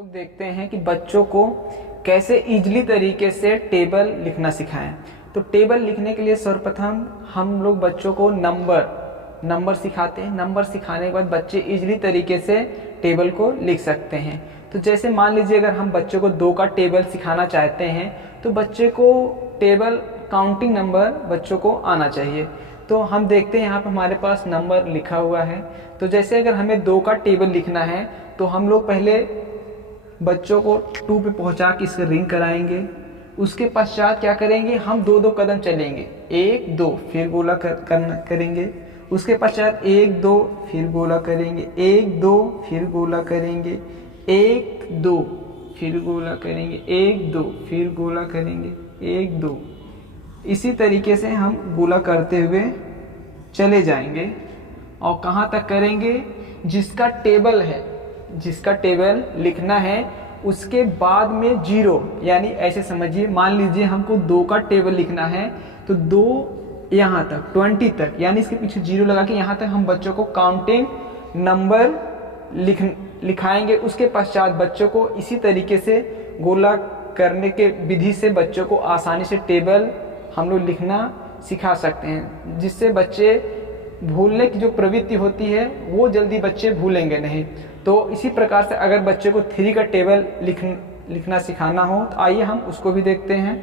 लोग देखते हैं कि बच्चों को कैसे इजली तरीके से टेबल लिखना सिखाएं। तो टेबल लिखने के लिए सर्वप्रथम हम लोग बच्चों को नंबर सिखाते हैं। नंबर सिखाने के बाद बच्चे इजली तरीके से टेबल को लिख सकते हैं। तो जैसे मान लीजिए अगर हम बच्चों को 2 का टेबल सिखाना चाहते हैं तो बच्चे को टेबल काउंटिंग नंबर बच्चों को आना चाहिए। तो हम देखते हैं यहाँ पे हमारे पास नंबर लिखा हुआ है। तो जैसे अगर हमें 2 का टेबल लिखना है तो हम लोग पहले बच्चों को 2 पे पहुंचा के इससे रिंग कराएंगे। उसके पश्चात क्या करेंगे, हम 2-2 कदम चलेंगे, 1-2 फिर गोला करेंगे। उसके पश्चात 1-2 फिर गोला करेंगे, 1-2 फिर गोला करेंगे, 1-2 फिर गोला करेंगे, 1-2 फिर गोला करेंगे, 1-2। इसी तरीके से हम गोला करते हुए चले जाएंगे और कहाँ तक करेंगे, जिसका टेबल है, जिसका टेबल लिखना है उसके बाद में 0, यानी ऐसे समझिए, मान लीजिए हमको 2 का टेबल लिखना है तो 2 यहाँ तक 20 तक, यानी इसके पीछे 0 लगा के यहाँ तक हम बच्चों को काउंटिंग नंबर लिखाएंगे। उसके पश्चात बच्चों को इसी तरीके से गोला करने के विधि से बच्चों को आसानी से टेबल हम लोग लिखना सिखा सकते हैं, जिससे बच्चे भूलने की जो प्रवृत्ति होती है वो जल्दी बच्चे भूलेंगे नहीं। तो इसी प्रकार से अगर बच्चे को 3 का टेबल लिखना सिखाना हो तो आइए हम उसको भी देखते हैं।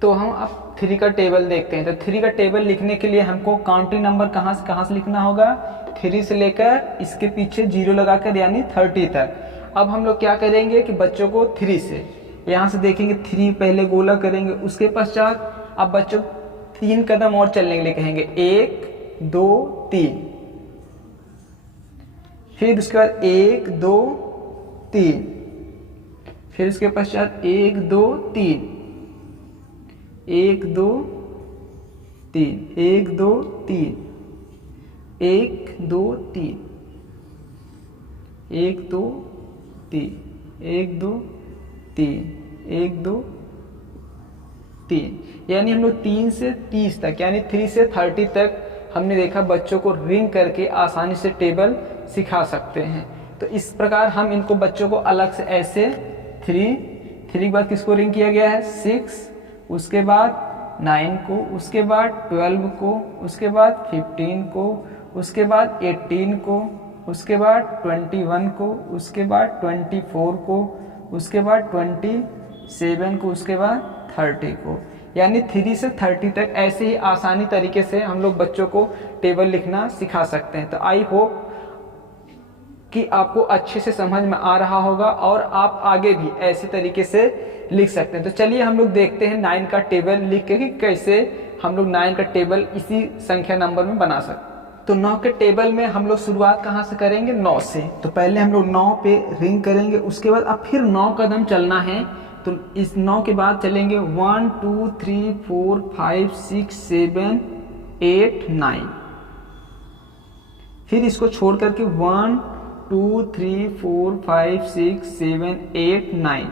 तो हम अब 3 का टेबल देखते हैं। तो 3 का टेबल लिखने के लिए हमको काउंटिंग नंबर कहाँ से लिखना होगा, 3 से लेकर इसके पीछे 0 लगाकर, यानी 30 तक। अब हम लोग क्या करेंगे कि बच्चों को 3 से यहाँ से देखेंगे, 3 पहले गोला करेंगे। उसके पश्चात अब बच्चों 3 कदम और चलने के लिए कहेंगे, 1 2 3, फिर उसके बाद 1 2 3, फिर उसके पश्चात 1 2 3, 1 2 3, 1 2 3, 1 2 3, 1 2 3, 1 2 3, 1 2 3, यानी हम लोग 3 से 30 तक, यानी 3 से 30 तक हमने देखा बच्चों को रिंग करके आसानी से टेबल सिखा सकते हैं। तो इस प्रकार हम इनको बच्चों को अलग से ऐसे 3 के बाद किसको रिंग किया गया है, 6, उसके बाद 9 को, उसके बाद 12 को, उसके बाद 15 को, उसके बाद 18 को, उसके बाद 21 को, उसके बाद 24 को, उसके बाद 27 को, उसके बाद 30 को, यानी 3 से 30 तक ऐसे ही आसानी तरीके से हम लोग बच्चों को टेबल लिखना सिखा सकते हैं। तो आई होप कि आपको अच्छे से समझ में आ रहा होगा और आप आगे भी ऐसे तरीके से लिख सकते हैं। तो चलिए हम लोग देखते हैं 9 का टेबल लिख के कि कैसे हम लोग 9 का टेबल इसी संख्या नंबर में बना सकते हैं। तो 9 के टेबल में हम लोग शुरुआत कहाँ से करेंगे, 9 से। तो पहले हम लोग 9 पे रिंग करेंगे, उसके बाद अब फिर 9 कदम चलना है। तो इस 9 के बाद चलेंगे 1 2 3 4 5 6 7 8 9, फिर इसको छोड़ करके 1 2 3 4 5 6 7 8 9,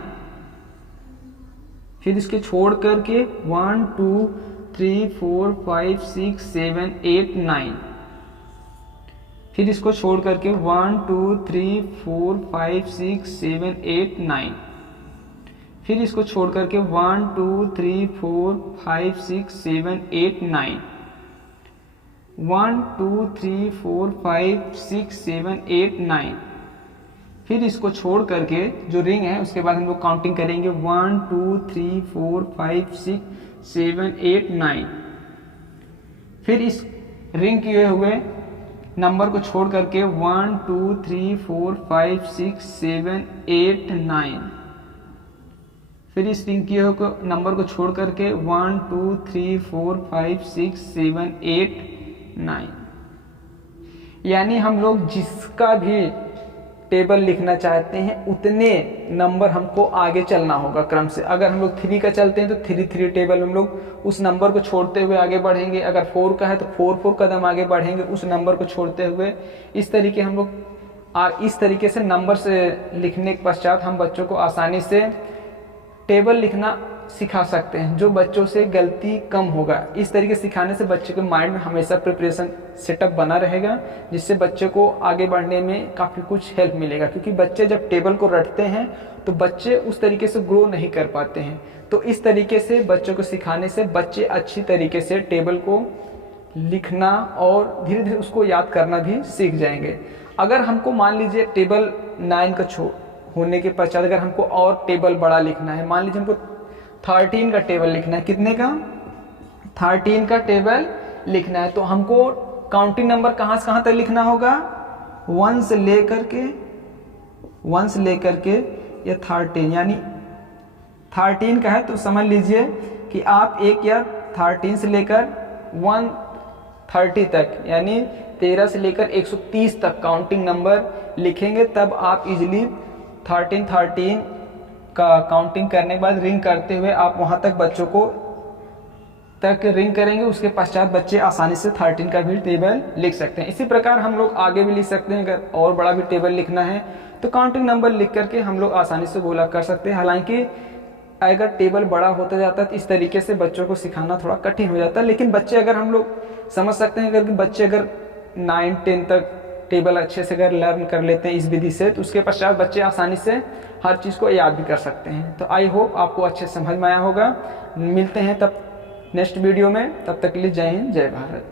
फिर इसके छोड़ करके 1 2 3 4 5 6 7 8 9, फिर इसको छोड़ करके 1 2 3 4 5 6 7 8 9, फिर इसको छोड़ करके 1 2 3 4 5 6 7 8 9, 1 2 3 4 5 6 7 8 9, फिर इसको छोड़ करके जो रिंग है उसके बाद हम लोग काउंटिंग करेंगे 1 2 3 4 5 6 7 8 9, फिर इस रिंग किए हुए नंबर को छोड़ करके 1 2 3 4 5 6 7 8 9, फिर इस रिंग किए हुए नंबर को छोड़ करके 1 2 3 4 5 6 7 8 9, यानी हम लोग जिसका भी टेबल लिखना चाहते हैं उतने नंबर हमको आगे चलना होगा क्रम से। अगर हम लोग 3 का चलते हैं तो 3 टेबल हम लोग उस नंबर को छोड़ते हुए आगे बढ़ेंगे। अगर 4 का है तो 4 कदम आगे बढ़ेंगे उस नंबर को छोड़ते हुए। इस तरीके हम लोग इस तरीके से नंबर से लिखने के पश्चात हम बच्चों को आसानी से टेबल लिखना सिखा सकते हैं जो बच्चों से गलती कम होगा। इस तरीके सिखाने से बच्चे के माइंड में हमेशा प्रिपरेशन सेटअप बना रहेगा, जिससे बच्चे को आगे बढ़ने में काफ़ी कुछ हेल्प मिलेगा। क्योंकि बच्चे जब टेबल को रटते हैं तो बच्चे उस तरीके से ग्रो नहीं कर पाते हैं। तो इस तरीके से बच्चों को सिखाने से बच्चे अच्छी तरीके से टेबल को लिखना और धीरे धीरे उसको याद करना भी सीख जाएंगे। अगर हमको मान लीजिए टेबल 9 का होने के पश्चात अगर हमको और टेबल बड़ा लिखना है, मान लीजिए हमको 13 का टेबल लिखना है, कितने का? 13 का टेबल लिखना है, तो हमको काउंटिंग नंबर कहाँ से कहाँ तक लिखना होगा? 1 से लेकर के ये 13, यानी 13 का है तो समझ लीजिए कि आप एक या 13 से लेकर 130 तक, यानी 13 से लेकर 130 तक काउंटिंग नंबर लिखेंगे, तब आप इजीली 13 का काउंटिंग करने के बाद रिंग करते हुए आप वहां तक बच्चों को तक रिंग करेंगे। उसके पश्चात बच्चे आसानी से 13 का भी टेबल लिख सकते हैं। इसी प्रकार हम लोग आगे भी लिख सकते हैं। अगर और बड़ा भी टेबल लिखना है तो काउंटिंग नंबर लिख करके हम लोग आसानी से गोला कर सकते हैं। हालांकि अगर टेबल बड़ा होता जाता है तो इस तरीके से बच्चों को सिखाना थोड़ा कठिन हो जाता है, लेकिन बच्चे अगर हम लोग समझ सकते हैं, अगर बच्चे अगर 9-10 तक टेबल अच्छे से अगर लर्न कर लेते हैं इस विधि से, तो उसके पश्चात बच्चे आसानी से हर चीज़ को याद भी कर सकते हैं। तो आई होप आपको अच्छे समझ में आया होगा। मिलते हैं तब नेक्स्ट वीडियो में, तब तक के लिए जय हिंद, जय भारत।